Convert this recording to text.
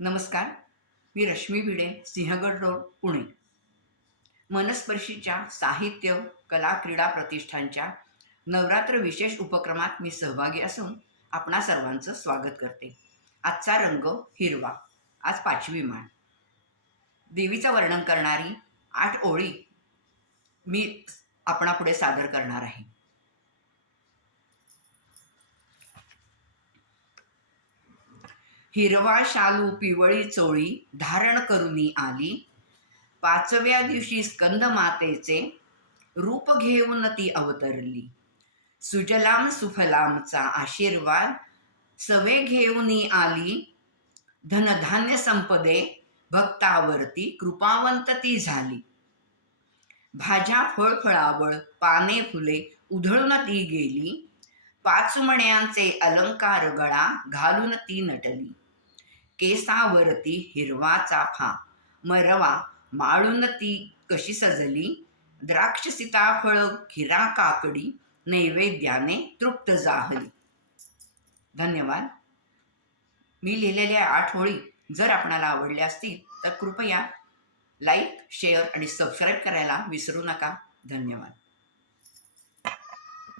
नमस्कार. मी रश्मी भिडे सिंहगड रोड पुणे. मनस्पर्शीच्या साहित्य कला क्रीडा प्रतिष्ठानच्या नवरात्र विशेष उपक्रमात मी सहभागी असून आपणा सर्वांचं स्वागत करते. आजचा रंग हिरवा. आज पाचवी माळ. देवीचं वर्णन करणारी आठ ओळी मी आपणापुढे सादर करणार आहे. हिरवा शालू पिवळी चोळी धारण करुनी आली. पाचव्या दिवशी स्कंदमातेचे रूप घेऊन ती अवतरली. सुजलाम सुफलामचा आशीर्वाद सवे घेऊनी आली. धनधान्य संपदे भक्तावरती कृपावंत ती झाली. भाज्या फळफळावळ पाने फुले उधळून ती गेली. पाचमण्यांचे अलंकार गळा घालून ती नटली. केसावरती हिरवा चाफा. मरवा माळून ती कशी सजली? द्राक्ष सीताफळ खिरा काकडी नैवेद्याने तृप्त जाहली. धन्यवाद. मी लिहिलेल्या आठवळी जर आपणाला आवडल्या असतील तर कृपया लाईक शेअर आणि सबस्क्राईब करायला विसरू नका. धन्यवाद.